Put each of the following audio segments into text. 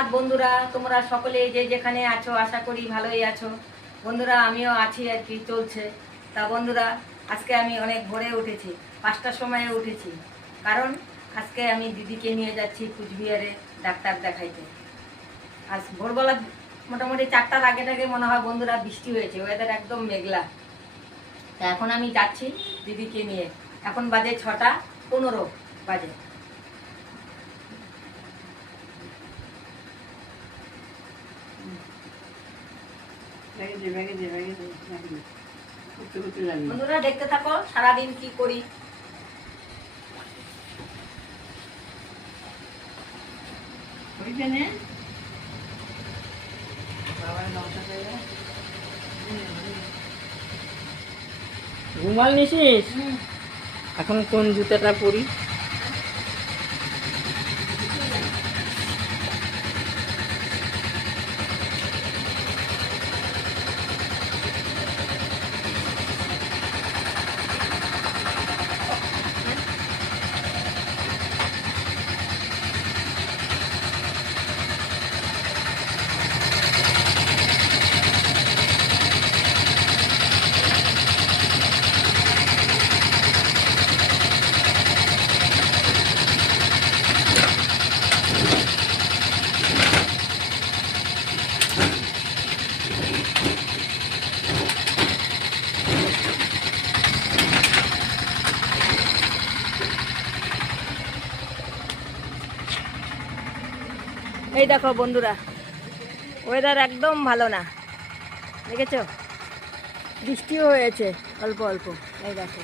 সুপ্রভাত বন্ধুরা, তোমরা সকলে যে যেখানে আছো, আশা করি ভালোই আছো। বন্ধুরা, আমিও আছি আর কি, চলছে। তা বন্ধুরা, আজকে আমি অনেক ভোরে উঠেছি, পাঁচটার সময়ে উঠেছি। কারণ আজকে আমি দিদিকে নিয়ে যাচ্ছি কুচবিহারে ডাক্তার দেখাইতে। আজ ভোরবেলা মোটামুটি চারটার আগে থেকে মনে হয় বন্ধুরা বৃষ্টি হয়েছে ওয়েদার একদম মেঘলা। তা এখন আমি যাচ্ছি দিদিকে নিয়ে। এখন বাজে ছটা পনেরো বাজে। বন্ধুরা দেখতে থাকো সারাদিন কি করি। ওইখানে রুমাল নিছিস? এখন কোন জুতাটা পরি? দেখো বন্ধুরা ওয়েদার একদম ভালো না। দেখেছ? বৃষ্টিও হয়েছে, অল্প অল্প। এই দেখো।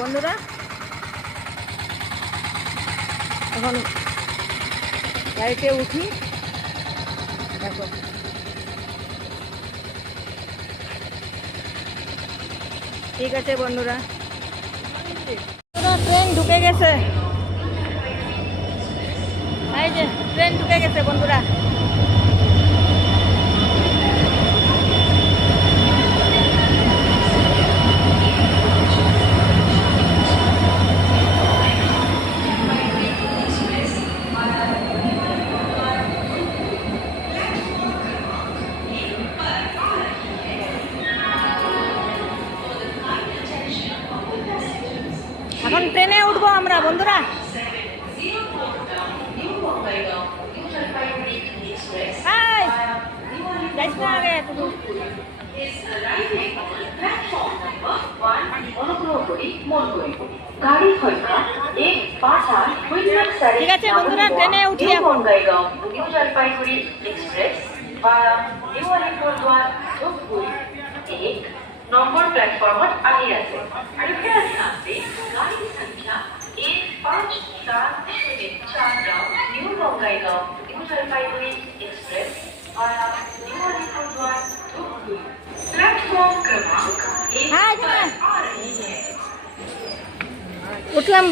বন্ধুরা, এখন গাড়িতে উঠি। দেখো। ঠিক আছে বন্ধুরা। ট্রেন ঢুকে গেছে এই যে ট্রেন ঢুকে গেছে বন্ধুরা। New Jalpaiguri express via new Alipurduar Dhupguri एक नंबर प्लॅटफॉर्मवर आली आहे कृपया ध्यान दे गाडी संख्या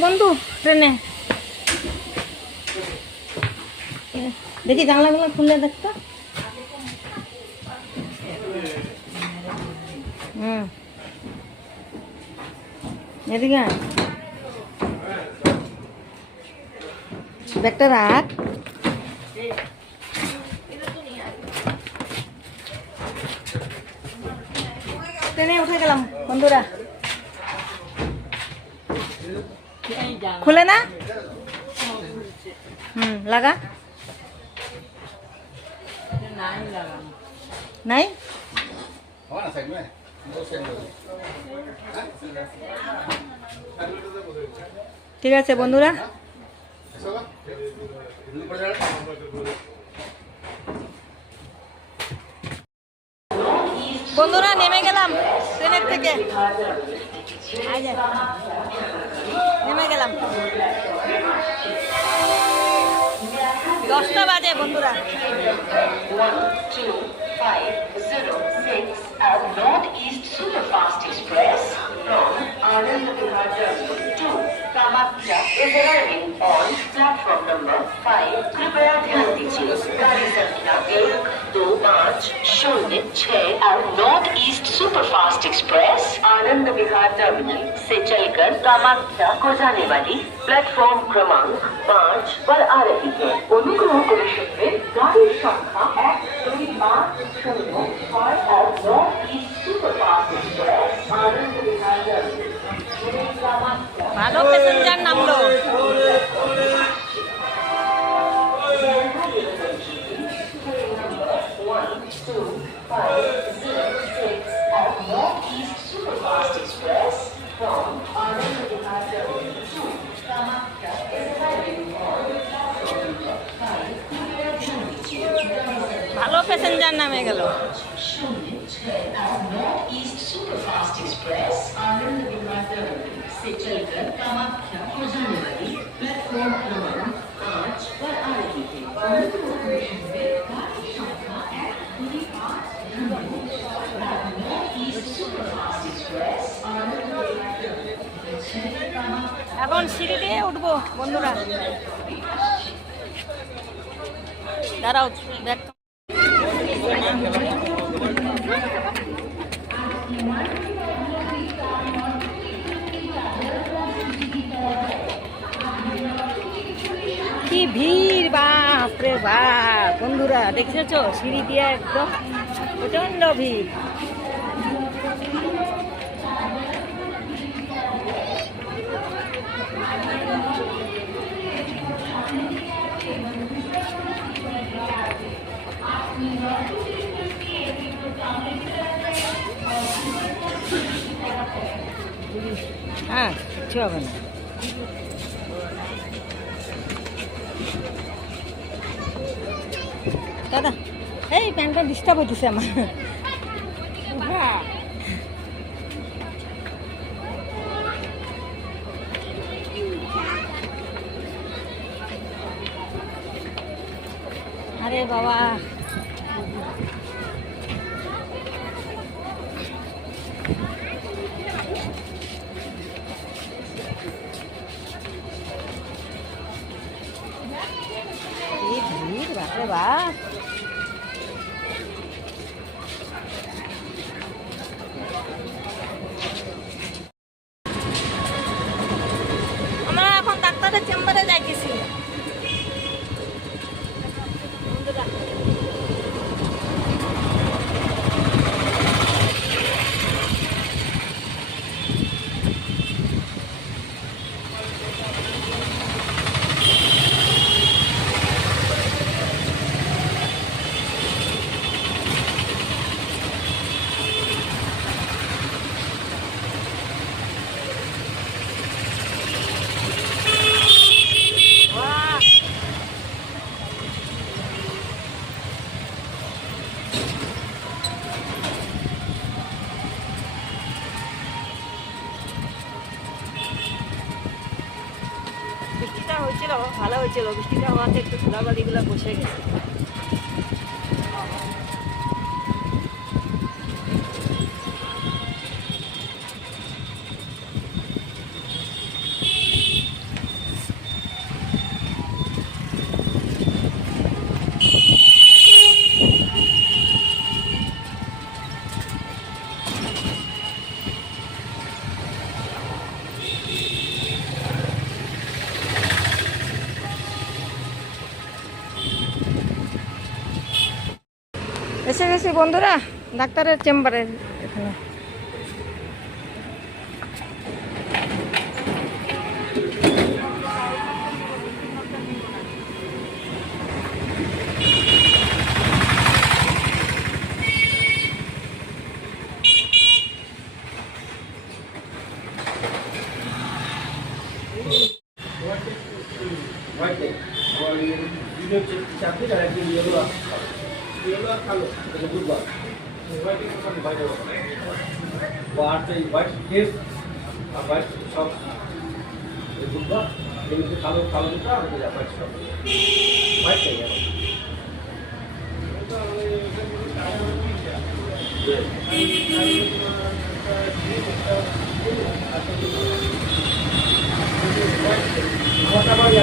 बंधु ट्रेने Yeah. দেখি জানলাগুলো খুলে দেখতো হুম। এদিকে। ব্যাগটা রাখ। ট্রেনে উঠে গেলাম, বন্ধুরা। খুলে না? হুম, লাগা নাই লাগানো নাই ঠিক আছে বন্ধুরা বন্ধুরা নেমে গেলাম ট্রেনের থেকে নেমে গেলাম দশটা বাজে বন্ধুরা 506 at North East Superfast Express. From Anand Vihar to Kamakhya is arriving on platform number 5. कृपया ध्यान दीजिए गाड़ी संख्या एक दो पाँच शून्य छः और north east superfast express Anand Vihar terminal से चलकर कामाख्या को जाने वाली प्लेटफॉर्म क्रमांक पाँच पर आ रही है अनुग्रह परिषद में गाड़ी संख्या एक शून्य पाँच ভালো প্যাসেঞ্জার নামলো। প্যাসেঞ্জার নামে গেল। এখন সিঁড়ি দিয়ে উঠবো বন্ধুরা। দাঁড়াও দেখ কি ভিড় বাপরে বাপ। বন্ধুরা দেখেছ? সিঁড়ি দিয়ে একদম প্রচণ্ড ভিড়। হ্যাঁ কিছু হবে না। দাদা এই প্যান্টটা ডিস্টার্ব হচ্ছে আমার। আরে বাবা। 走吧？একটু ধুলাবালিগুলো বসে গেছে। আছি বন্ধুরা ডাক্তারের চেম্বারে।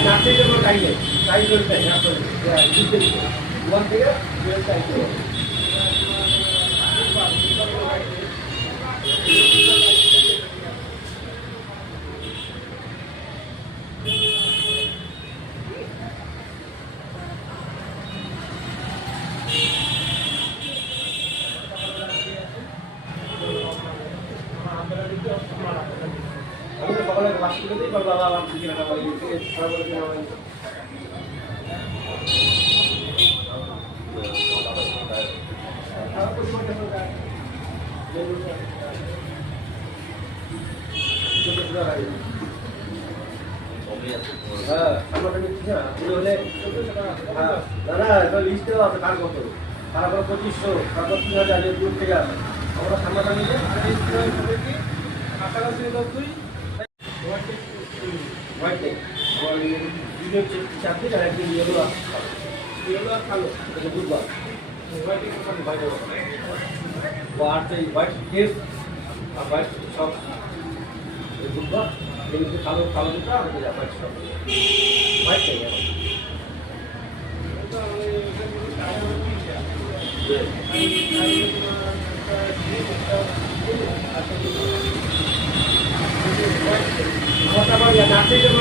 নাচের জন্য টাইলে টাইল টাইল থেকে তারপর পঁচিশশো তারপর তিন হাজার এই দূর থেকে আসে আমরা সামনাসামনি কাছাকাছি নব্বই হোয়াইট দুটো চাকরি আর একদিন ইয়েলো আর ইয়েলো আর কালো বুধবার হোয়াইট বাইরে আর সেই হোয়াইট কেস আর হোয়াইট সব এই বুধবার এই যে কালো কালো দুটো আর এই হোয়াইট সব হোয়াইট এখন আমার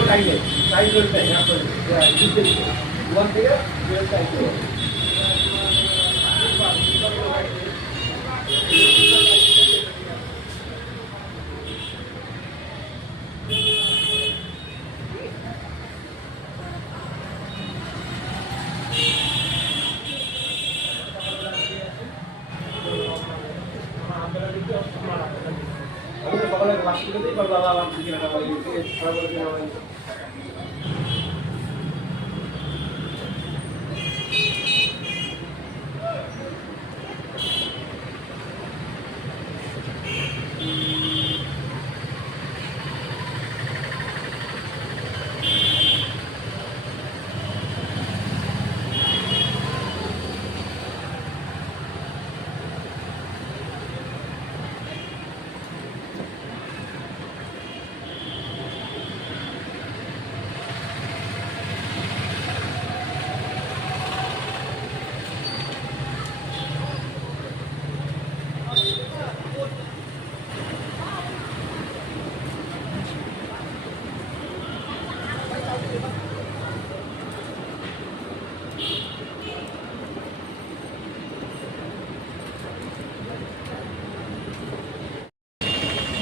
টাইম নেই। টাইম চলতে ওয়ান থেকে টুয়েলভ টাইম আমি তো সকালে বাস করতেই পারব আবার আমার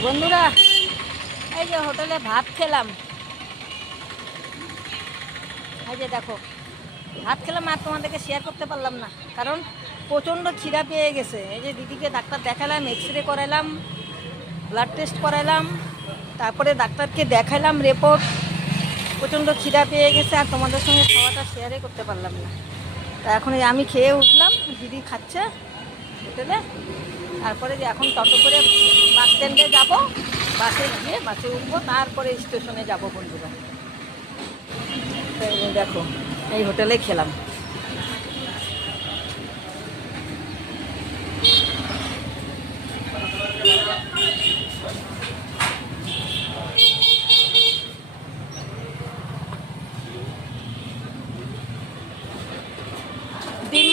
বন্ধুরা, এই যে হোটেলে ভাত খেলাম। এই যে দেখো, ভাত খেলাম আর তোমাদেরকে শেয়ার করতে পারলাম না, কারণ প্রচণ্ড খিদা পেয়ে গেছে। এই যে দিদিকে ডাক্তার দেখালাম এক্স রে করালাম ব্লাড টেস্ট করালাম, তারপরে ডাক্তারকে দেখালাম রিপোর্ট প্রচণ্ড খিদা পেয়ে গেছে আর তোমাদের সঙ্গে খাওয়াটা শেয়ারই করতে পারলাম না। তা এখন আমি খেয়ে উঠলাম, দিদি খাচ্ছে হোটেলে। তারপরে যে এখন টোটো করে বাস স্ট্যান্ডে যাব, বাসে গিয়ে বাসে উঠবো, তারপরে স্টেশনে যাব বন্ধুরা। দেখো, এই হোটেলে খেলাম।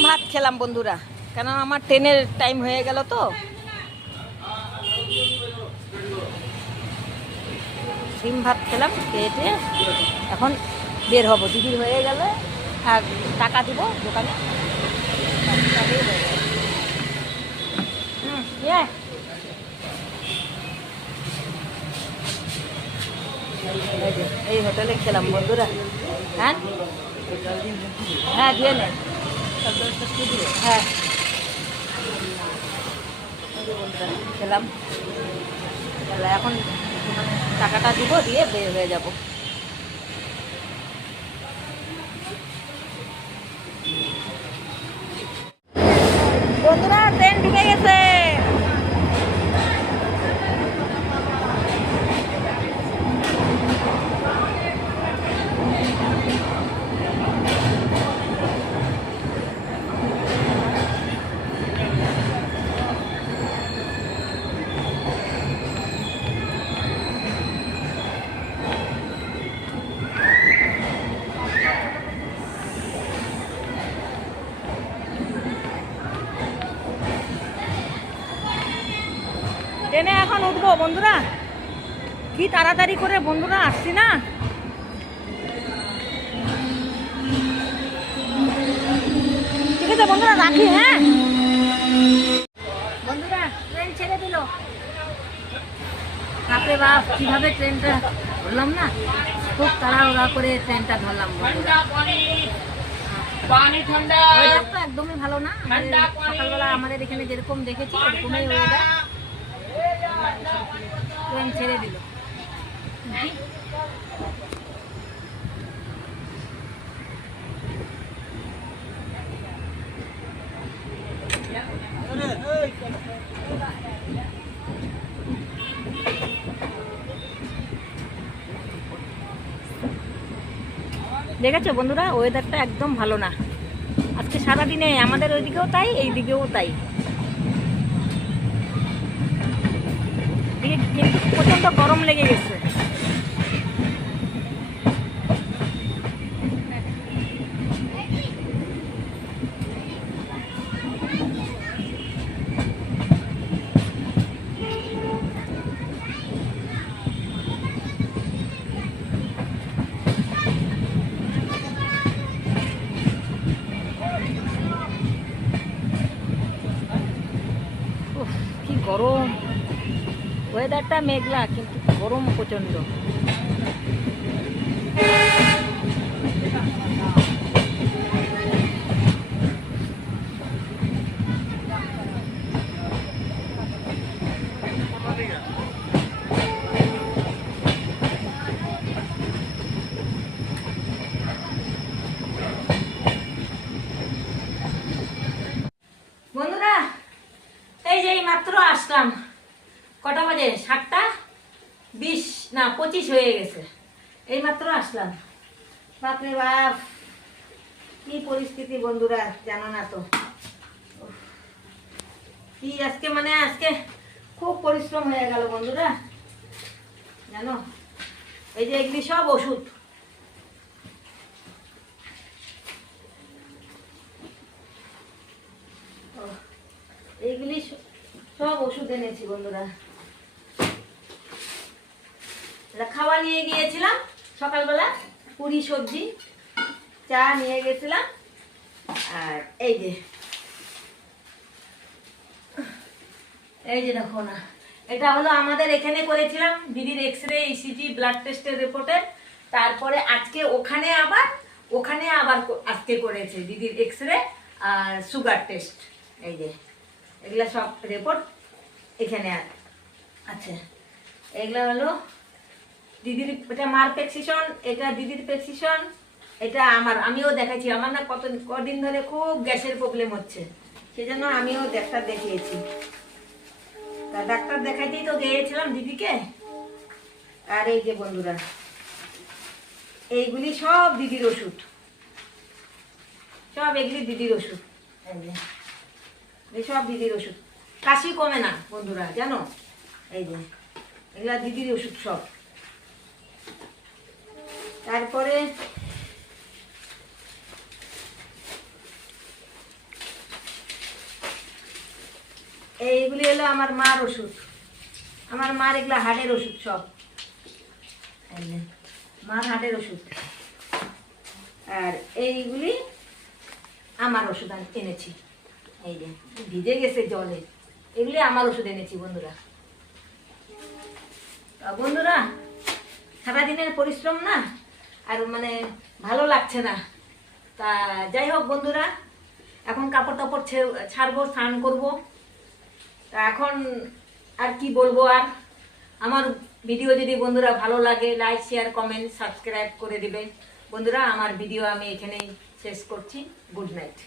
ভাত খেলাম বন্ধুরা। কেন আমার ট্রেনের টাইম হয়ে গেল তো। ডিম ভাত খেলাম, খেয়ে এখন বের হব। দিদির হয়ে গেলে আর টাকা দিব দোকানে। এই হোটেলে খেলাম, বন্ধুরা। হ্যাঁ? হ্যাঁ দিয়ে নেন হ্যাঁ। এই বন্ধুরা, খেলাম এখন টাকাটা দিব দিয়ে বের হয়ে যাব বন্ধুরা ট্রেন ঢুকে গেছে ট্রেনে এখন উঠবো বন্ধুরা? কি তাড়াতাড়ি করে বন্ধুরা আসছি না? ঠিক আছে বন্ধুরা রাখি হ্যাঁ? বন্ধুরা ট্রেন ছেড়ে দিল। বাপরে বাপ কীভাবে ট্রেনটা ধরলাম না? খুব তাড়াহুড়া করে ট্রেনটা ধরলাম একদমই ভালো না। সকালবেলা আমাদের এখানে যেরকম দেখেছি ওরকমই ওয়েদার ট্রেন ছেড়ে দিল। দেখেছ বন্ধুরা? ওয়েদারটা একদম ভালো না। আজকে সারাদিনে আমাদের ওইদিকেও তাই এই দিকেও তাই। এদিকে কিন্তু প্রচণ্ড গরম লেগে গেছে। গরম। ওয়েদারটা মেঘলা কিন্তু গরম প্রচণ্ড বন্ধুরা এই যে এই মাত্র আসলাম কটা বাজে সাতটা বিশ, না, পঁচিশ হয়ে গেছে। এই মাত্র আসলাম। বাপরে বাপ, কি পরিস্থিতি বন্ধুরা, জানো না তো। কি আজকে মানে আজকে খুব পরিশ্রম হয়ে গেল বন্ধুরা, জানো? এই যে এগুলি সব ওষুধ। এইগুলি সব ওষুধ এনেছি বন্ধুরা। খাওয়া নিয়ে গিয়েছিলাম, সকালবেলা পুরি সবজি, চা নিয়ে গেছিলাম, আর এই যে এই যে দেখো না, এটা হলো আমাদের এখানে করেছিলাম, দিদির এক্স রে ইসিজি ব্লাড টেস্টের রিপোর্টে তারপরে আজকে ওখানে আবার ওখানে আবার আজকে করেছে দিদির এক্স রে আর সুগার টেস্ট এই যে, এগুলা সব রিপোর্ট এখানে আছে। এগুলা হলো দিদির, এটা মার প্রেসক্রিপশন এটা দিদির প্রেসক্রিপশন এটা আমার, আমিও দেখাচ্ছি আমার না কত কদিন ধরে খুব গ্যাসের প্রবলেম হচ্ছে। সেজন্য আমিও ডাক্তার দেখিয়েছি। তা ডাক্তার দেখাইতেই তো গিয়েছিলাম দিদিকে। আর এই যে বন্ধুরা, এইগুলি সব দিদির ওষুধ। সব এগুলি দিদির ওষুধ। এই সব দিদির ওষুধ। কাশি কমে না বন্ধুরা, জানো? এই যে, এগুলা দিদির ওষুধ সব। তারপরে এইগুলি হলো আমার মার ওষুধ। আমার মার এগুলো হাটের ওষুধ সব। মার হাড়ের ওষুধ। আর এইগুলি আমার ওষুধ আমি এনেছি। এই যে, ভিজে গেছে জলে। এগুলি আমার ওষুধ এনেছি বন্ধুরা। বন্ধুরা, সারাদিনের পরিশ্রম না? আর মানে ভালো লাগছে না। তা যাই হোক বন্ধুরা, এখন কাপড় টাপড় ছাড়বো, স্নান করব। তা এখন আর কি বলব আর? আমার ভিডিও যদি বন্ধুরা ভালো লাগে লাইক শেয়ার কমেন্ট সাবস্ক্রাইব করে দিবে। বন্ধুরা, আমার ভিডিও আমি এখানেই শেষ করছি। Good night